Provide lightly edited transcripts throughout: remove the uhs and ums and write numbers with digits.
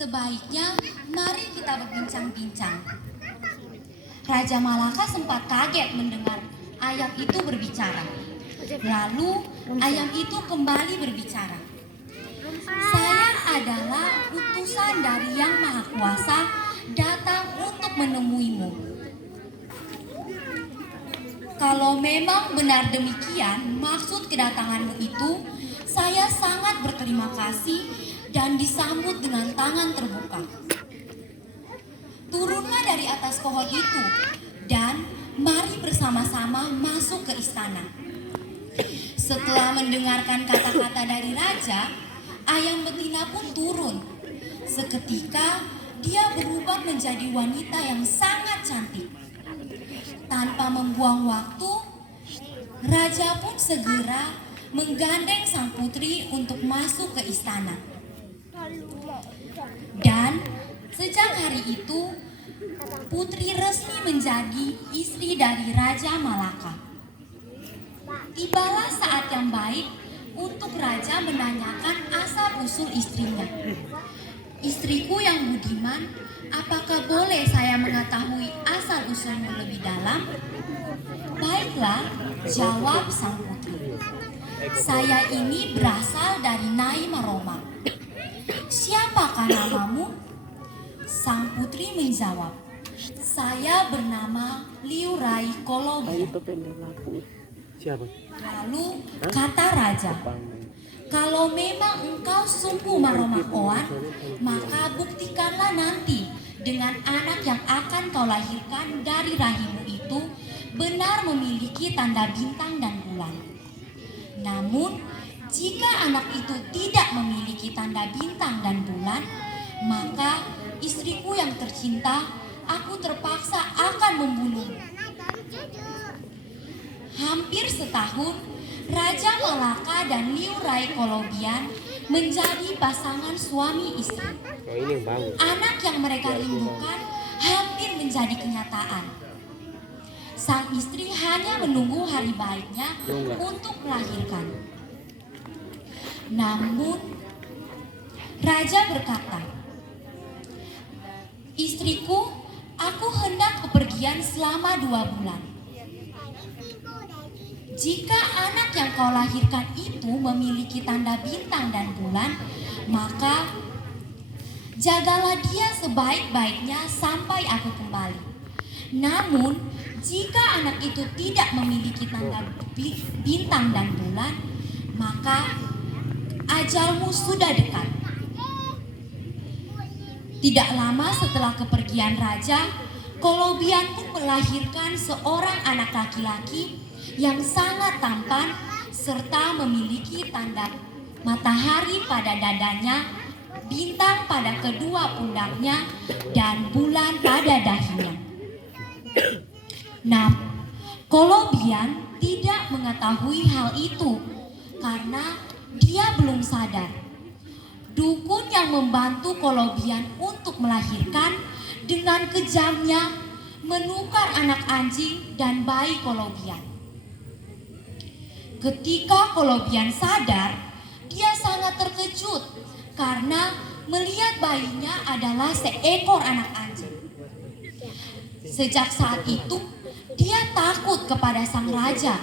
Sebaiknya mari kita berbincang-bincang. Raja Malaka sempat kaget mendengar ayam itu berbicara. Lalu ayam itu kembali berbicara. Saya adalah utusan dari Yang Maha Kuasa datang untuk menemuimu. Kalau memang benar demikian maksud kedatanganmu itu, saya sangat berterima kasih dan disambut dengan tangan terbuka. Turunlah dari atas pohon itu dan mari bersama-sama masuk ke istana. Setelah mendengarkan kata-kata dari raja, ayam betina pun turun. Seketika dia berubah menjadi wanita yang sangat cantik. Tanpa membuang waktu, raja pun segera menggandeng sang putri untuk masuk ke istana. Dan sejak hari itu, putri resmi menjadi istri dari Raja Malaka. Tibalah saat yang baik untuk raja menanyakan asal-usul istrinya. Istriku yang budiman, apakah boleh saya mengetahui asal-usulmu lebih dalam? Baiklah, jawab sang putri. Saya ini berasal dari Naima Roma. Siapakah namamu? Sang putri menjawab, saya bernama Liurai Kolobian. Lalu kata raja, kalau memang engkau sungguh Maromakoan, maka buktikanlah nanti dengan anak yang akan kau lahirkan dari rahimmu itu benar memiliki tanda bintang dan bulan. Namun, jika anak itu tidak memiliki tanda bintang dan bulan, maka istriku yang tercinta, aku terpaksa akan membunuhmu. Hampir setahun, Raja Malaka dan Liurai Kolobian menjadi pasangan suami istri. Anak yang mereka rindukan hampir menjadi kenyataan. Sang istri hanya menunggu hari baiknya untuk melahirkan. Namun, raja berkata, istriku, aku hendak bepergian selama 2 bulan. Jika anak yang kau lahirkan itu memiliki tanda bintang dan bulan, maka jagalah dia sebaik-baiknya sampai aku kembali. Namun, jika anak itu tidak memiliki tanda bintang dan bulan, maka ajalmu sudah dekat. Tidak lama setelah kepergian raja, Kolobian pun melahirkan seorang anak laki-laki yang sangat tampan serta memiliki tanda matahari pada dadanya, bintang pada kedua pundaknya, dan bulan pada dahinya. Nah, Kolobian tidak mengetahui hal itu karena dia belum sadar. Dukun yang membantu Kolobian untuk melahirkan dengan kejamnya menukar anak anjing dan bayi Kolobian. Ketika Kolobian sadar, dia sangat terkejut karena melihat bayinya adalah seekor anak anjing. Sejak saat itu, dia takut kepada sang raja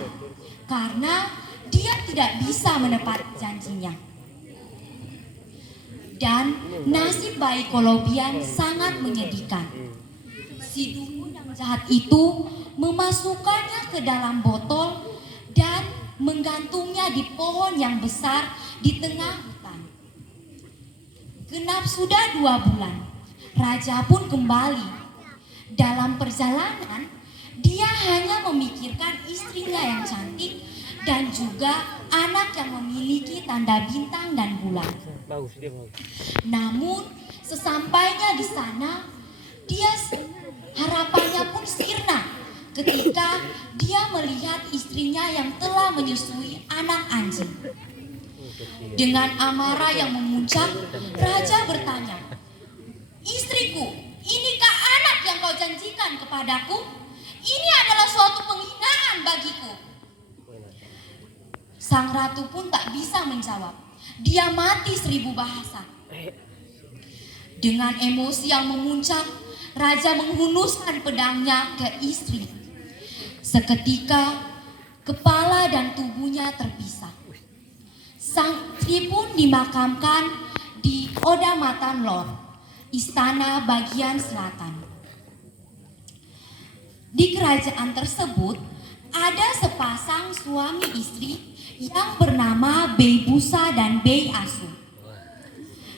karena dia tidak bisa menepati janjinya. Dan nasib bayi Kolobian sangat menyedihkan. Si dukun yang jahat itu memasukkannya ke dalam botol dan menggantungnya di pohon yang besar di tengah hutan. Genap sudah 2 bulan, raja pun kembali. Dalam perjalanan, dia hanya memikirkan istrinya yang cantik dan juga anak yang memiliki tanda bintang dan bulan. Namun, sesampainya di sana, harapannya pun sirna ketika dia melihat istrinya yang telah menyusui anak anjing. Dengan amarah yang memuncak, raja bertanya, istriku, inikah anak yang kau janjikan kepadaku? Ini adalah suatu penghinaan bagiku. Sang ratu pun tak bisa menjawab. Dia mati 1000 bahasa. Dengan emosi yang memuncak, raja menghunuskan pedangnya ke istri. Seketika, kepala dan tubuhnya terpisah. Sang istri pun dimakamkan di Odamatan Lor, istana bagian selatan. Di kerajaan tersebut, ada sepasang suami istri yang bernama Bei Busa dan Bei Asu.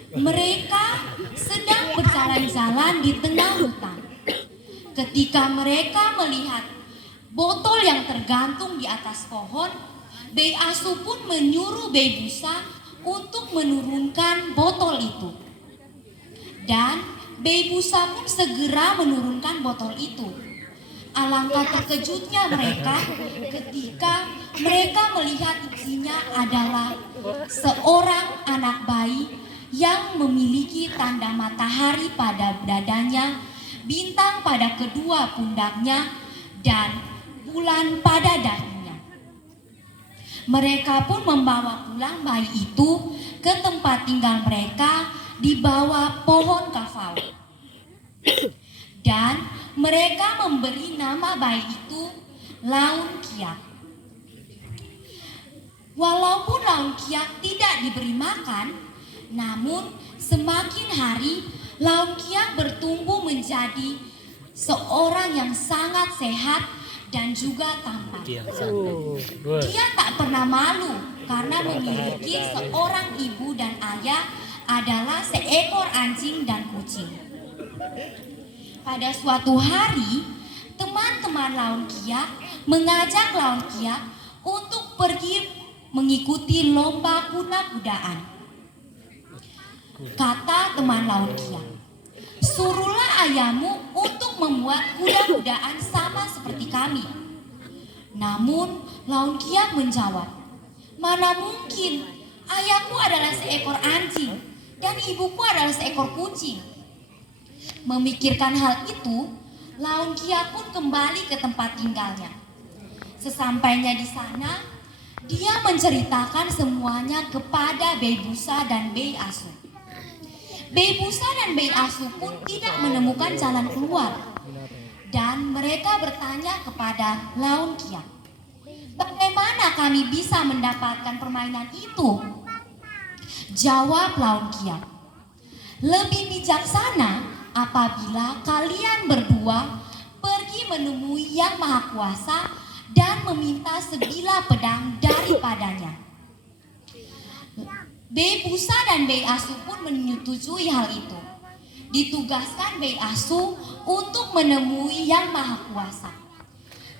Mereka sedang berjalan-jalan di tengah hutan. Ketika mereka melihat botol yang tergantung di atas pohon, Bei Asu pun menyuruh Bei Busa untuk menurunkan botol itu. Dan Bei Busa pun segera menurunkan botol itu. Alangkah terkejutnya mereka ketika mereka melihat isinya adalah seorang anak bayi yang memiliki tanda matahari pada dadanya, bintang pada kedua pundaknya, dan bulan pada dahinya. Mereka pun membawa pulang bayi itu ke tempat tinggal mereka di bawah pohon kafau. Dan mereka memberi nama bayi itu Laun Kiak. Walaupun Laun Kiak tidak diberi makan, namun semakin hari Laun Kiak bertumbuh menjadi seorang yang sangat sehat dan juga tampan. Dia tak pernah malu karena memiliki seorang ibu dan ayah adalah seekor anjing dan kucing. Pada suatu hari, teman-teman Laun Kiak mengajak Laun Kiak untuk pergi mengikuti lomba kuda-kudaan. Kata teman Laun Kiak, "Suruhlah ayahmu untuk membuat kuda-kudaan sama seperti kami." Namun Laun Kiak menjawab, "Mana mungkin, ayahku adalah seekor anjing dan ibuku adalah seekor kucing." Memikirkan hal itu, Laun Kiak pun kembali ke tempat tinggalnya. Sesampainya di sana, dia menceritakan semuanya kepada Bei Busa dan Bei Asu. Bei Busa dan Bei Asu pun tidak menemukan jalan keluar. Dan mereka bertanya kepada Laun Kiak, "Bagaimana kami bisa mendapatkan permainan itu?" Jawab Laun Kiak, "Lebih bijaksana apabila kalian berdua pergi menemui Yang Maha Kuasa dan meminta sebilah pedang daripadanya." Bei Busa dan Bei Asu pun menyetujui hal itu. Ditugaskan Bei Asu untuk menemui Yang Maha Kuasa.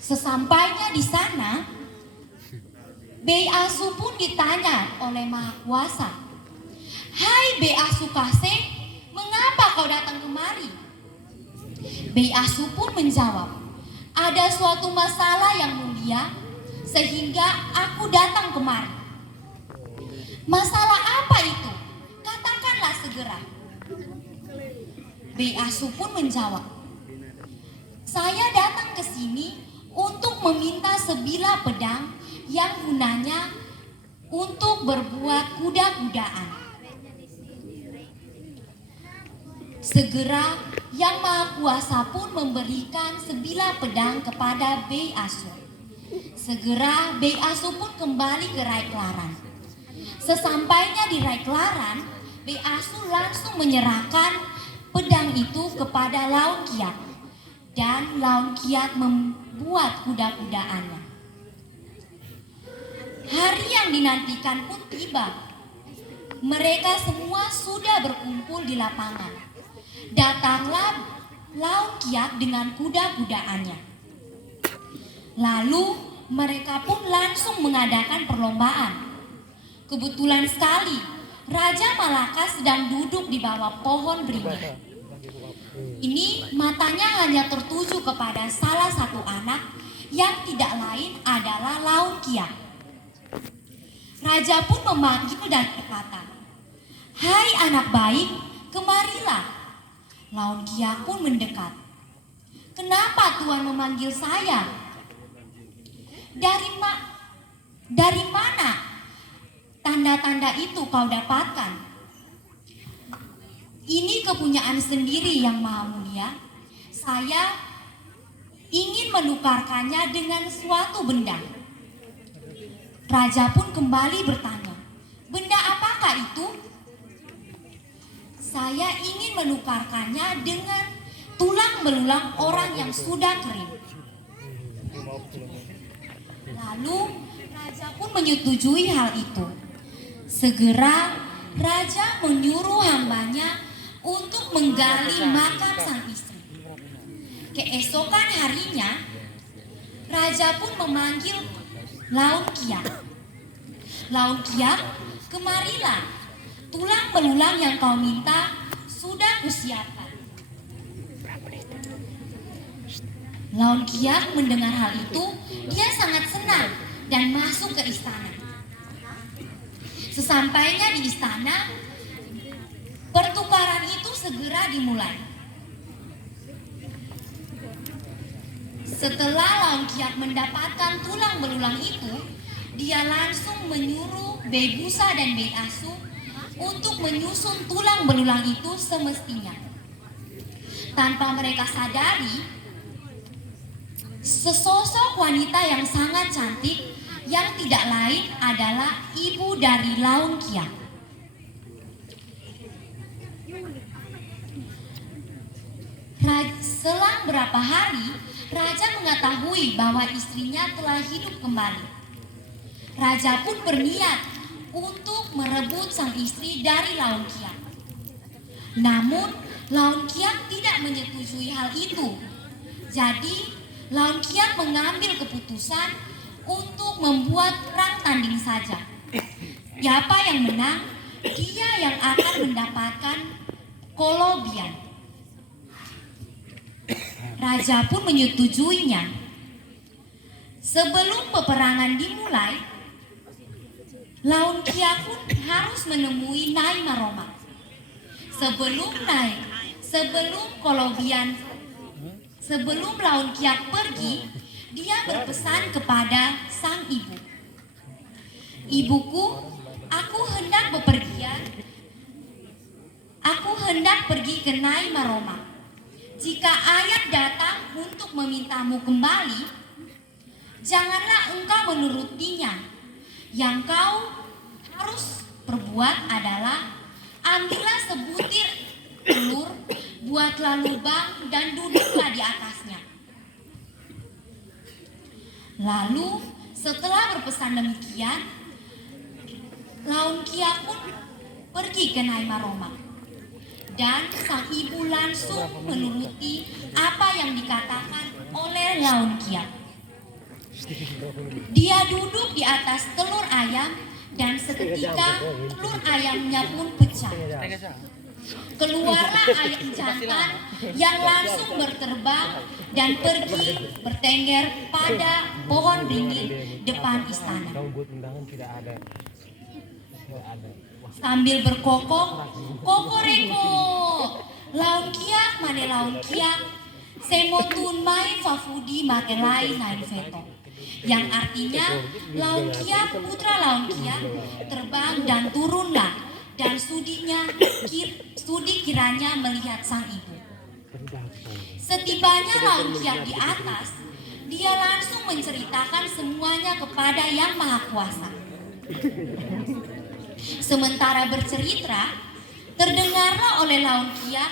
Sesampainya di sana, Bei Asu pun ditanya oleh Maha Kuasa, "Hai Bei Asu Kase, mengapa kau datang kemari?" Bei Asu pun menjawab, "Ada suatu masalah yang mulia sehingga aku datang kemari." "Masalah apa itu? Katakanlah segera." Bei Asu pun menjawab, "Saya datang ke sini untuk meminta sebilah pedang yang gunanya untuk berbuat kuda-kudaan." Segera Yang Maha Kuasa pun memberikan sebilah pedang kepada Bei Asu. Segera Bei Asu pun kembali ke Rai Klaran. Sesampainya di Rai Klaran, Bei Asu langsung menyerahkan pedang itu kepada Laun Kiak. Dan Laun Kiak membuat kuda-kudaannya. Hari yang dinantikan pun tiba. Mereka semua sudah berkumpul di lapangan. Datanglah Laun Kiak dengan kuda-kudaannya. Lalu mereka pun langsung mengadakan perlombaan. Kebetulan sekali, Raja Malaka sedang duduk di bawah pohon beringin. Ini matanya hanya tertuju kepada salah satu anak yang tidak lain adalah Laun Kiak. Raja pun memanggil dan berkata, "Hai anak baik, kemarilah." Laun Kiak pun mendekat. "Kenapa Tuan memanggil saya? Dari mana tanda-tanda itu kau dapatkan?" Ini kepunyaan sendiri yang maha mulia. Saya ingin menukarkannya dengan suatu benda. Raja pun kembali bertanya, benda apakah itu? Saya ingin menukarkannya dengan tulang belulang orang yang sudah kering. Lalu raja pun menyetujui hal itu. Segera raja menyuruh hambanya untuk menggali makam sang istri. Keesokan harinya, raja pun memanggil Laun Kiak. Laun Kiak, kemarilah, tulang belulang yang kau minta sudah kusiapkan. Laun Kiak mendengar hal itu, dia sangat senang dan masuk ke istana. Sesampainya di istana, pertukaran itu segera dimulai. Setelah Laun Kiak mendapatkan tulang belulang itu, dia langsung menyuruh Bebusa dan Beasu untuk menyusun tulang belulang itu semestinya. Tanpa mereka sadari, sesosok wanita yang sangat cantik yang tidak lain adalah ibu dari Laun Kiak. Selang berapa hari, raja mengetahui bahwa istrinya telah hidup kembali. Raja pun berniat untuk merebut sang istri dari Laun Kiak. Namun, Laun Kiak tidak menyetujui hal itu. Jadi, Laun Kiak mengambil keputusan untuk membuat perang tanding saja. Siapa yang menang, dia yang akan mendapatkan kolobian. Raja pun menyetujuinya. Sebelum peperangan dimulai, Laun Kiak pun harus menemui Nyai Maroma. Sebelum Laun Kiak pergi, dia berpesan kepada sang ibu. Ibuku, aku hendak bepergian. Aku hendak pergi ke Nyai Maroma. Jika ayah datang untuk memintamu kembali, janganlah engkau menurutinya. Yang kau harus perbuat adalah ambillah sebutir telur, buatlah lubang dan duduklah di atasnya. Lalu setelah berpesan demikian, Laun Kiak pun pergi ke Nyai Maroma. Dan sang ibu langsung menuruti apa yang dikatakan oleh Laun Kiak. Dia duduk di atas telur ayam dan seketika telur ayamnya pun pecah. Keluarlah ayam jantan yang langsung berterbang dan pergi bertengger pada pohon beringin depan istana. Sambil berkokok, kokoreko, Laun Kiak mane Laun Kiak, semotun mai fafudi makelai nain veto. Yang artinya, Laun Kiak, putra Laun Kiak, terbang dan turunlah, dan studi kiranya melihat sang ibu. Setibanya Laun Kiak di atas, dia langsung menceritakan semuanya kepada Yang Maha Kuasa. Sementara bercerita, terdengarlah oleh Laun Kiak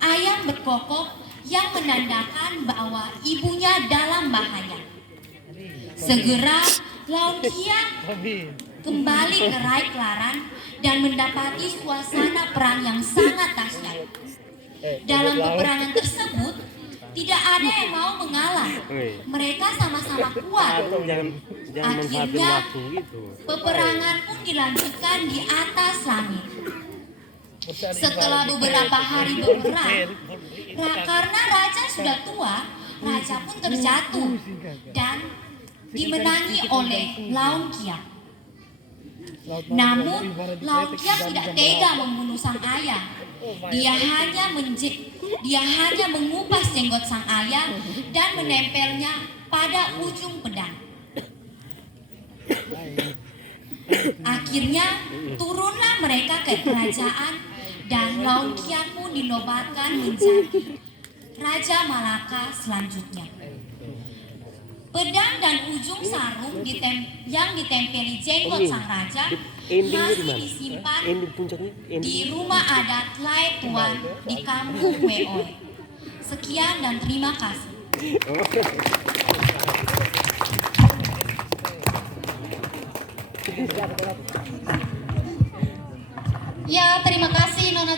ayam berkokok yang menandakan bahwa ibunya dalam bahaya. Segera Laun Kiak kembali ke Rai Klaran dan mendapati suasana perang yang sangat dahsyat. Dalam peperangan tersebut, tidak ada yang mau mengalah. Mereka sama-sama kuat. Akhirnya, peperangan pun dilanjutkan di atas langit. Setelah beberapa hari berperang, karena raja sudah tua, raja pun terjatuh dan dimenangi oleh Laun Kiak. Namun, Laun Kiak tidak tega membunuh sang ayah. Dia hanya mengupas jenggot sang ayah dan menempelnya pada ujung pedang. Akhirnya turunlah mereka ke kerajaan dan Launkian pun dinobatkan menjadi Raja Malaka selanjutnya. Pedang dan ujung sarung yang ditempeli jenggot sang raja masih disimpan di rumah adat Lai Tuan di kampung Weoe. Sekian dan terima kasih. Ya, terima kasih Nona